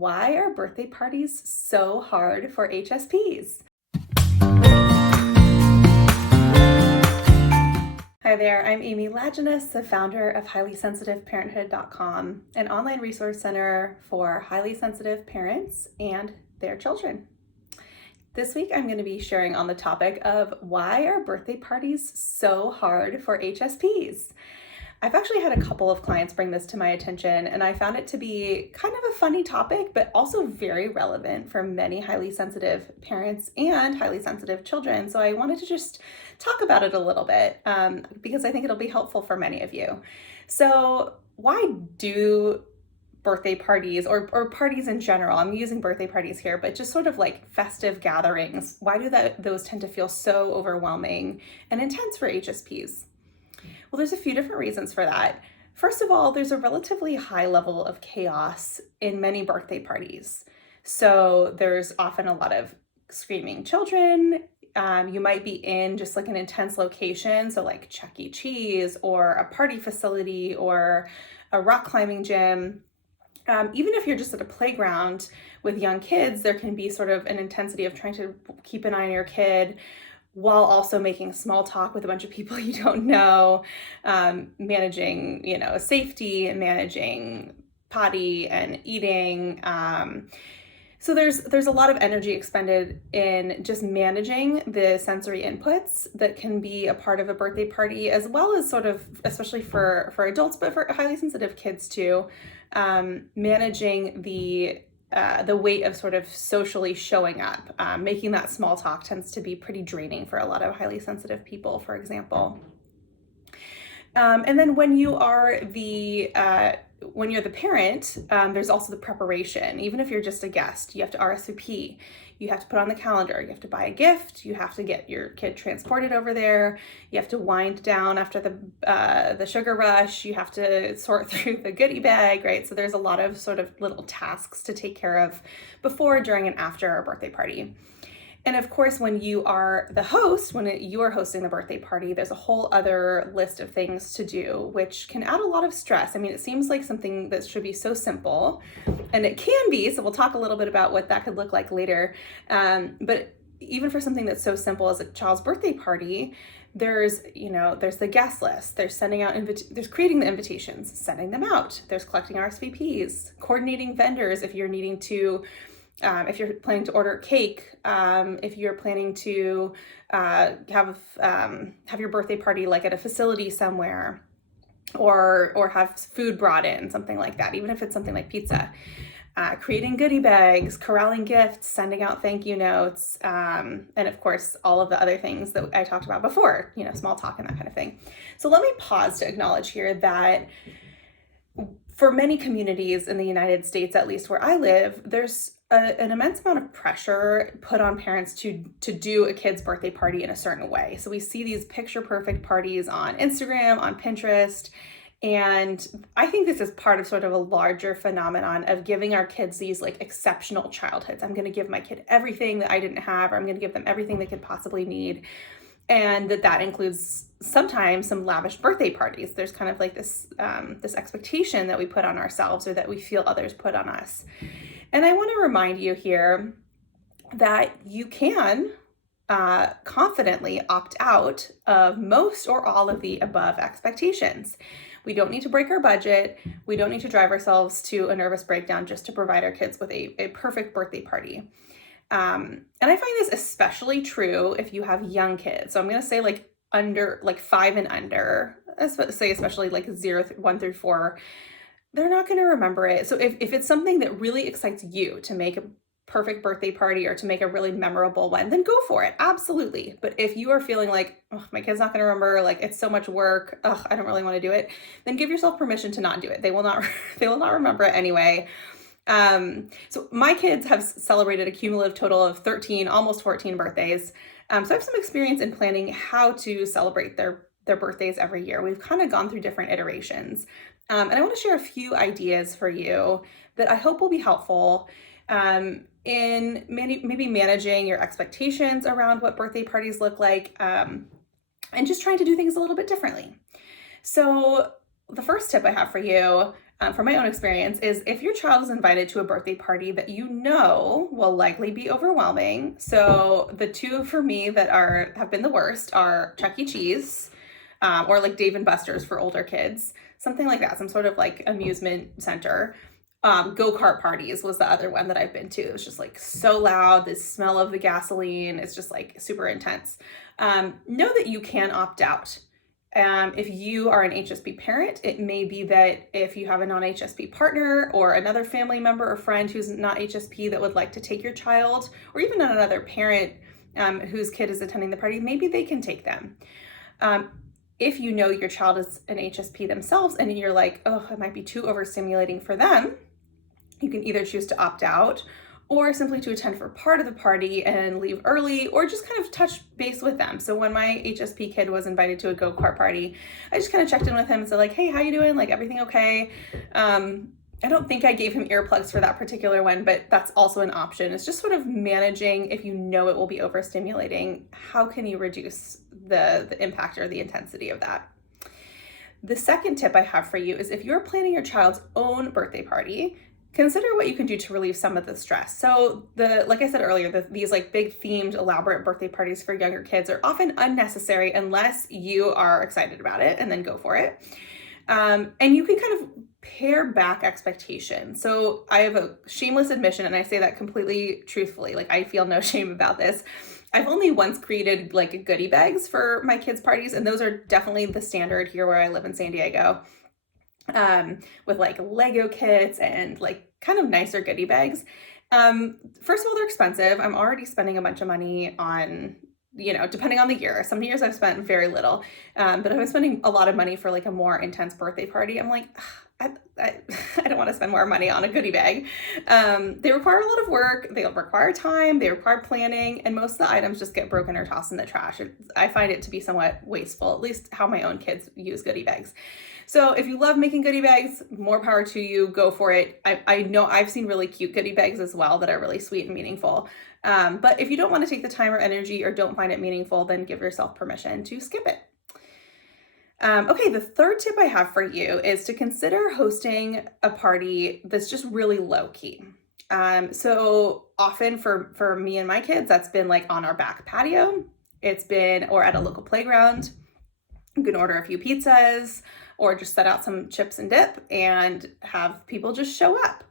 why are birthday parties so hard for HSPs? Hi there, I'm Amy Laginas, the founder of highlysensitiveparenthood.com, an online resource center for highly sensitive parents and their children. This week, I'm going to be sharing on the topic of why are birthday parties so hard for HSPs? I've actually had a couple of clients bring this to my attention, and I found it to be kind of a funny topic, but also very relevant for many highly sensitive parents and highly sensitive children. So I wanted to just talk about it a little bit because I think it'll be helpful for many of you. So why do birthday parties or parties in general, I'm using birthday parties here, but just sort of like festive gatherings, why do those tend to feel so overwhelming and intense for HSPs? Well, there's a few different reasons for that. First of all, there's a relatively high level of chaos in many birthday parties. So there's often a lot of screaming children. You might be in just like an intense location, so like Chuck E. Cheese or a party facility or a rock climbing gym. Even if you're just at a playground with young kids, there can be sort of an intensity of trying to keep an eye on your kid while also making small talk with a bunch of people you don't know, managing, safety and managing potty and eating. So there's a lot of energy expended in just managing the sensory inputs that can be a part of a birthday party, as well as sort of, especially for adults, but for highly sensitive kids too, managing the weight of sort of socially showing up. Making that small talk tends to be pretty draining for a lot of highly sensitive people, for example. And then when you're the parent, there's also the preparation. Even if you're just a guest, you have to RSVP, you have to put on the calendar, you have to buy a gift, you have to get your kid transported over there, you have to wind down after the sugar rush, you have to sort through the goodie bag, right? So there's a lot of sort of little tasks to take care of before, during, and after a birthday party. And of course, when you are the host, you are hosting the birthday party, there's a whole other list of things to do, which can add a lot of stress. I mean, it seems like something that should be so simple, and it can be, so we'll talk a little bit about what that could look like later. But even for something that's so simple as a child's birthday party, there's the guest list, there's sending out there's creating the invitations, sending them out, there's collecting RSVPs, coordinating vendors if you're needing to if you're planning to order cake, if you're planning to have your birthday party like at a facility somewhere, or have food brought in, something like that, even if it's something like pizza, creating goodie bags, corralling gifts, sending out thank you notes, and of course, all of the other things that I talked about before, small talk and that kind of thing. So let me pause to acknowledge here that for many communities in the United States, at least where I live, there's an immense amount of pressure put on parents to do a kid's birthday party in a certain way. So we see these picture perfect parties on Instagram, on Pinterest, and I think this is part of sort of a larger phenomenon of giving our kids these like exceptional childhoods. I'm going to give my kid everything that I didn't have, or I'm going to give them everything they could possibly need. And that includes sometimes some lavish birthday parties. There's kind of like this expectation that we put on ourselves, or that we feel others put on us. And I want to remind you here that you can confidently opt out of most or all of the above expectations. We don't need to break our budget. We don't need to drive ourselves to a nervous breakdown just to provide our kids with a perfect birthday party. And I find this especially true if you have young kids. So I'm going to say like 5 and under, say especially like 1 through 4. They're not going to remember it. So if it's something that really excites you to make a perfect birthday party or to make a really memorable one, then go for it. Absolutely. But if you are feeling like, oh, my kid's not going to remember, like it's so much work, I don't really want to do it, then give yourself permission to not do it. They will not remember it anyway. So my kids have celebrated a cumulative total of 13, almost 14 birthdays. So I have some experience in planning how to celebrate their birthdays every year. We've kind of gone through different iterations. And I want to share a few ideas for you that I hope will be helpful in maybe managing your expectations around what birthday parties look like, and just trying to do things a little bit differently. So the first tip I have for you from my own experience, is if your child is invited to a birthday party that you know will likely be overwhelming. So the two for me that have been the worst are Chuck E. Cheese, or like Dave and Buster's for older kids, something like that, some sort of like amusement center. Go-kart parties was the other one that I've been to. It was just like so loud, the smell of the gasoline is just like super intense. Know that you can opt out. If you are an HSP parent, it may be that if you have a non-HSP partner or another family member or friend who's not HSP that would like to take your child, or even another parent whose kid is attending the party, maybe they can take them. If you know your child is an HSP themselves and you're like, oh, it might be too overstimulating for them, you can either choose to opt out or simply to attend for part of the party and leave early, or just kind of touch base with them. So when my HSP kid was invited to a go-kart party, I just kind of checked in with him and said like, hey, how you doing? Like, everything okay? I don't think I gave him earplugs for that particular one, but that's also an option. It's just sort of managing, if you know it will be overstimulating, how can you reduce the impact or the intensity of that? The second tip I have for you is if you're planning your child's own birthday party, consider what you can do to relieve some of the stress. So like I said earlier, these like big themed elaborate birthday parties for younger kids are often unnecessary unless you are excited about it, and then go for it. And you can kind of pare back expectations. So I have a shameless admission, and I say that completely truthfully. Like, I feel no shame about this. I've only once created like goodie bags for my kids' parties, and those are definitely the standard here where I live in San Diego. With like Lego kits and like kind of nicer goodie bags. First of all, they're expensive. I'm already spending a bunch of money on, depending on the year. Some years I've spent very little, but I've been spending a lot of money for like a more intense birthday party. I'm like, I don't want to spend more money on a goodie bag. They require a lot of work. They require time. They require planning, and most of the items just get broken or tossed in the trash. I find it to be somewhat wasteful, at least how my own kids use goodie bags. So if you love making goodie bags, more power to you, go for it. I know I've seen really cute goodie bags as well that are really sweet and meaningful. But if you don't want to take the time or energy or don't find it meaningful, then give yourself permission to skip it. Okay, the third tip I have for you is to consider hosting a party that's just really low key. So often for me and my kids, that's been like on our back patio. It's been, or at a local playground. You can order a few pizzas or just set out some chips and dip and have people just show up.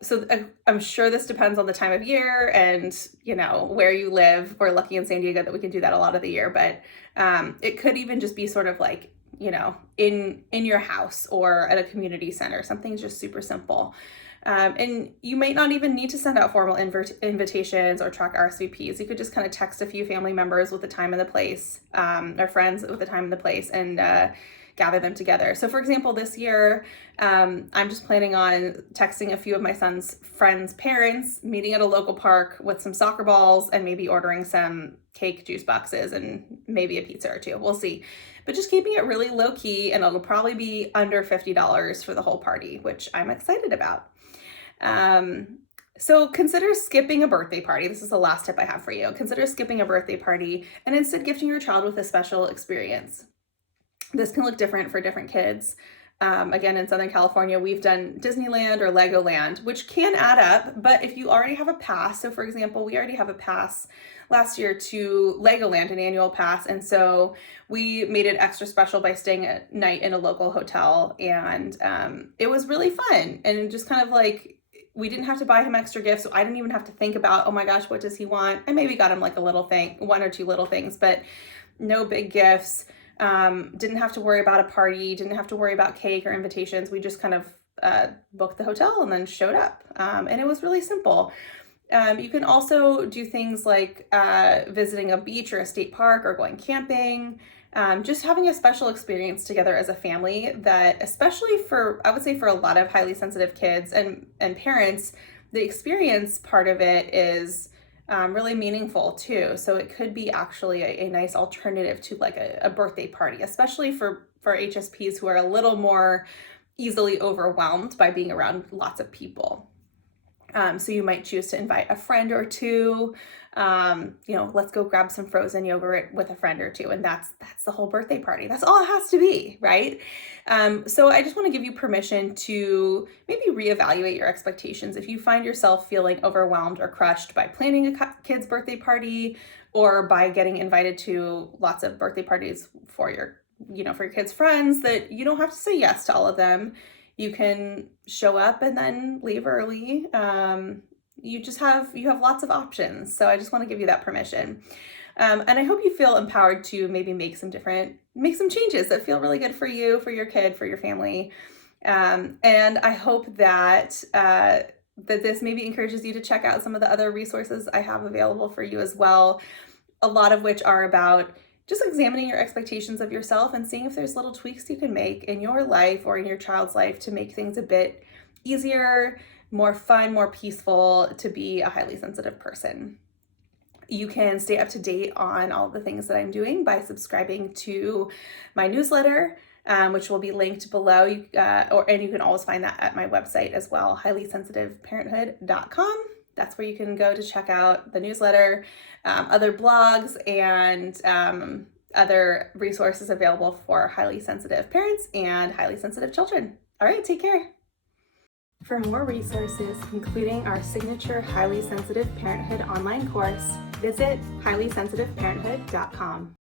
So I'm sure this depends on the time of year and, where you live. We're lucky in San Diego that we can do that a lot of the year, but it could even just be sort of like, in your house or at a community center, something just super simple. And you might not even need to send out formal invitations or track RSVPs. You could just kind of text a few family members with the time and the place, or friends with the time and the place, and gather them together. So for example, this year, I'm just planning on texting a few of my son's friends' parents, meeting at a local park with some soccer balls, and maybe ordering some cake, juice boxes, and maybe a pizza or two. We'll see. But just keeping it really low key, and it'll probably be under $50 for the whole party, which I'm excited about. So consider skipping a birthday party. This is the last tip I have for you. Consider skipping a birthday party and instead gifting your child with a special experience. This can look different for different kids. Again, in Southern California, we've done Disneyland or Legoland, which can add up, but if you already have a pass, so for example, we already have a pass last year to Legoland, an annual pass, and so we made it extra special by staying at night in a local hotel, and it was really fun, and just kind of like, we didn't have to buy him extra gifts, so I didn't even have to think about, oh my gosh, what does he want? I maybe got him like a little thing, one or two little things, but no big gifts. Didn't have to worry about a party, didn't have to worry about cake or invitations. We just kind of booked the hotel and then showed up. And it was really simple. You can also do things like visiting a beach or a state park or going camping. Just having a special experience together as a family that, especially I would say for a lot of highly sensitive kids and parents, the experience part of it is really meaningful too. So it could be actually a nice alternative to like a birthday party, especially for HSPs who are a little more easily overwhelmed by being around lots of people. So you might choose to invite a friend or two. Let's go grab some frozen yogurt with a friend or two, and that's the whole birthday party. That's all it has to be, right? So I just want to give you permission to maybe reevaluate your expectations. If you find yourself feeling overwhelmed or crushed by planning a kid's birthday party, or by getting invited to lots of birthday parties for your kids' friends, that you don't have to say yes to all of them. You can show up and then leave early. You have lots of options. So I just want to give you that permission. And I hope you feel empowered to maybe make some changes that feel really good for you, for your kid, for your family. And I hope that this maybe encourages you to check out some of the other resources I have available for you as well. A lot of which are about just examining your expectations of yourself and seeing if there's little tweaks you can make in your life or in your child's life to make things a bit easier, more fun, more peaceful to be a highly sensitive person. You can stay up to date on all the things that I'm doing by subscribing to my newsletter, which will be linked below, and you can always find that at my website as well, highlysensitiveparenthood.com. That's where you can go to check out the newsletter, other blogs, and other resources available for highly sensitive parents and highly sensitive children. All right, take care. For more resources, including our signature Highly Sensitive Parenthood online course, visit highlysensitiveparenthood.com.